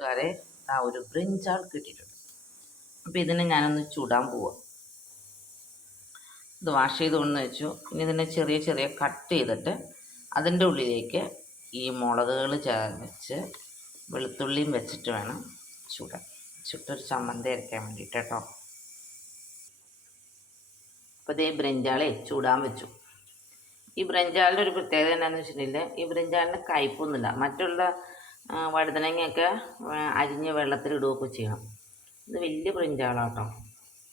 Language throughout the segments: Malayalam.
കൂട്ടുകാരെ ആ ഒരു ബ്രിഞ്ചാൾ കിട്ടിയിട്ടുണ്ട്. അപ്പോൾ ഇതിനെ ഞാനൊന്ന് ചൂടാൻ പോവാം. ഇത് വാഷ് ചെയ്ത് കൊണ്ട് വെച്ചു. ഇനി ഇതിനെ ചെറിയ ചെറിയ കട്ട് ചെയ്തിട്ട് അതിൻ്റെ ഉള്ളിലേക്ക് ഈ മുളകുകൾ വെച്ച് വെളുത്തുള്ളിയും വെച്ചിട്ട് വേണം ചൂടാൻ. ചുട്ടൊരു ചമ്മന്തി അരയ്ക്കാൻ വേണ്ടിയിട്ട് കേട്ടോ. അപ്പോൾ ഇതേ ബ്രിഞ്ചാളെ ചൂടാൻ വെച്ചു. ഈ ബ്രിഞ്ചാളിൻ്റെ ഒരു പ്രത്യേകത എന്താണെന്ന് വെച്ചിട്ടുണ്ടെങ്കിൽ ഈ ബ്രിഞ്ചാളിന് കയ്പൊന്നുമില്ല. മറ്റുള്ള വഴുതനങ്ങയൊക്കെ അരിഞ്ഞ് വെള്ളത്തിലിടുകയൊക്കെ ചെയ്യണം. ഇത് വലിയ ബ്രിഞ്ചാളാട്ടോ.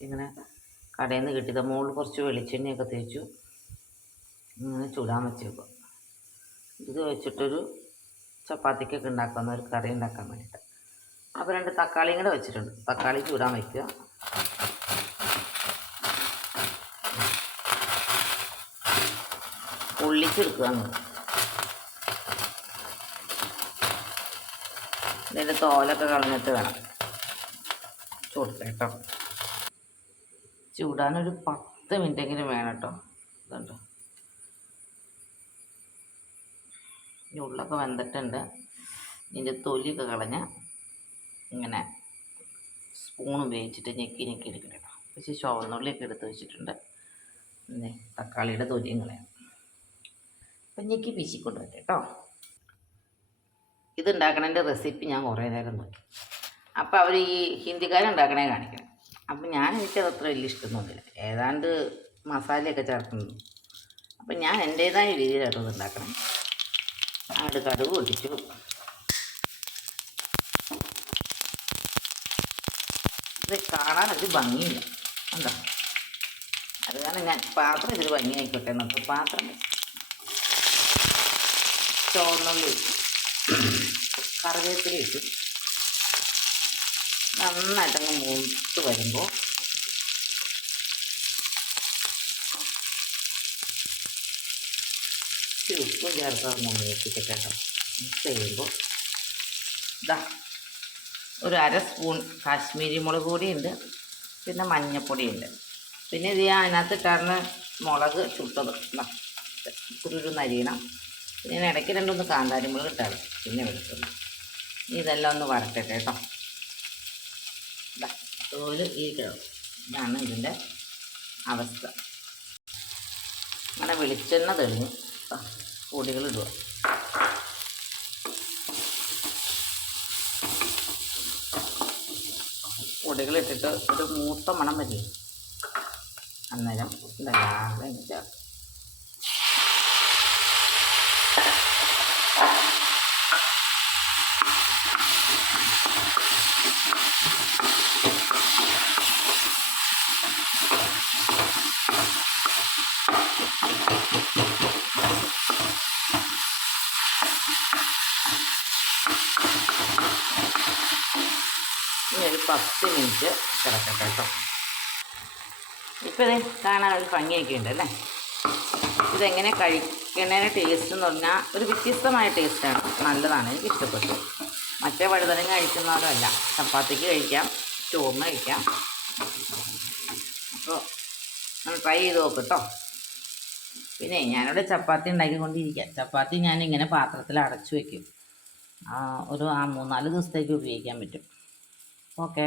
ഇങ്ങനെ കടയിൽ നിന്ന് കിട്ടിയത്. മുകളിൽ കുറച്ച് വെളിച്ചെണ്ണയൊക്കെ തേച്ചു ഇങ്ങനെ ചൂടാൻ വെച്ചേക്കുക. ഇത് വെച്ചിട്ടൊരു ചപ്പാത്തിക്കൊക്കെ ഉണ്ടാക്കുന്ന ഒരു കറി ഉണ്ടാക്കാൻ വേണ്ടിയിട്ട്. അപ്പോൾ 2 തക്കാളിയും കൂടെ വെച്ചിട്ടുണ്ട്. തക്കാളി ചൂടാൻ വയ്ക്കുക. പൊള്ളിച്ചെടുക്കുക. ഇതിൻ്റെ തോലൊക്കെ കളഞ്ഞിട്ട് വേണം ചൂടത്തെ കേട്ടോ. ചൂടാനൊരു 10 മിനിറ്റെങ്കിലും വേണം കേട്ടോ. ഇതുണ്ടോ, ഈ ഉള്ളൊക്കെ വെന്തിട്ടുണ്ട്. ഇതിൻ്റെ തൊലിയൊക്കെ കളഞ്ഞ് ഇങ്ങനെ സ്പൂൺ ഉപയോഗിച്ചിട്ട് ഞെക്കി എടുക്കണം കേട്ടോ. പക്ഷേ ചുവന്നുള്ളിയൊക്കെ എടുത്ത് വെച്ചിട്ടുണ്ട്. തക്കാളിയുടെ തൊലിയും കളയാം. അപ്പം ഞെക്കി പീച്ചിക്കൊണ്ട് വരാം കേട്ടോ. ഇതുണ്ടാക്കണതിൻ്റെ റെസിപ്പി ഞാൻ കുറേ നേരം നോക്കി. അപ്പോൾ അവർ ഈ ഹിന്ദിക്കാരുണ്ടാക്കണേ കാണിക്കണം. അപ്പം എനിക്കത് അത്ര വലിയ ഇഷ്ടമൊന്നുമില്ല. ഏതാണ്ട് മസാലയൊക്കെ ചേർക്കുന്നു. അപ്പം ഞാൻ എൻ്റേതായ രീതിയിലായിട്ട് ഇത് ഉണ്ടാക്കണം. കടുക് പൊട്ടിച്ചു. ഇത് കാണാനൊരു ഭംഗിയില്ല. എന്താ അത് കാരണം ഞാൻ പാത്രം ഇതൊരു ഭംഗിയായിക്കോട്ടെ എന്നൊക്കെ പാത്രം ചുവന്നുള്ളി ഇട്ടു, കറിവേപ്പില ഇട്ടു. നന്നായിട്ടങ്ങ് മൂത്ത് വരുമ്പോൾ ഉപ്പും ചേർത്തൊന്ന് മൂപ്പിച്ചിട്ട് കേട്ടോ. മിക്സ് ചെയ്യുമ്പോൾ ഒരു 1/2 സ്പൂൺ കാശ്മീരി മുളക് പൊടിയുണ്ട്, പിന്നെ മഞ്ഞൾപ്പൊടിയുണ്ട്, പിന്നെ ഇത് അതിനകത്ത് ഇട്ടാണ് മുളക് ചുട്ടത്. ഒരു നരിയണം. പിന്നെ ഇടയ്ക്ക് 2 കാന്താരി മുളക് ഇട്ടാണ്, പിന്നെ വെളുത്തുള്ളി. ഇതെല്ലാം ഒന്ന് വരട്ടെ കേട്ടോ. തോല് ഇരിക്കണം. ഇതാണ് ഇതിൻ്റെ അവസ്ഥ. അങ്ങനെ വെളിച്ചെണ്ണ തെളിഞ്ഞ് പൊടികളിടുക. പൊടികളിട്ടിട്ട് ഒരു മൂത്ത മണം വരിക. അന്നേരം ഇതെല്ലാം ചേർത്ത് ഇനി ഒരു 10 മിനിറ്റ് കിടക്കട്ടെ കേട്ടോ. ഇപ്പോൾ ഇത് കാണാൻ ഒരു ഭംഗിയൊക്കെ ഉണ്ടല്ലേ. ഇതെങ്ങനെ കഴിക്കുന്നതിന് ടേസ്റ്റ് എന്ന് പറഞ്ഞാൽ ഒരു വ്യത്യസ്തമായ ടേസ്റ്റാണ്. നല്ലതാണ്, എനിക്ക് ഇഷ്ടപ്പെട്ടു. മറ്റേ വഴുതനങ്ങ കഴിക്കുന്നതോ അല്ല. ചപ്പാത്തിക്ക് കഴിക്കാം, ചോറിന് കഴിക്കാം. അപ്പോൾ നമ്മൾ ട്രൈ ചെയ്ത് നോക്കട്ടോ. പിന്നെ ഞാനിവിടെ ചപ്പാത്തി ഉണ്ടാക്കിക്കൊണ്ടിരിക്കാം. ചപ്പാത്തി ഞാനിങ്ങനെ പാത്രത്തിൽ അടച്ചു വയ്ക്കും. ഒരു 3-4 ദിവസത്തേക്ക് ഉപയോഗിക്കാൻ പറ്റും. ഓക്കേ.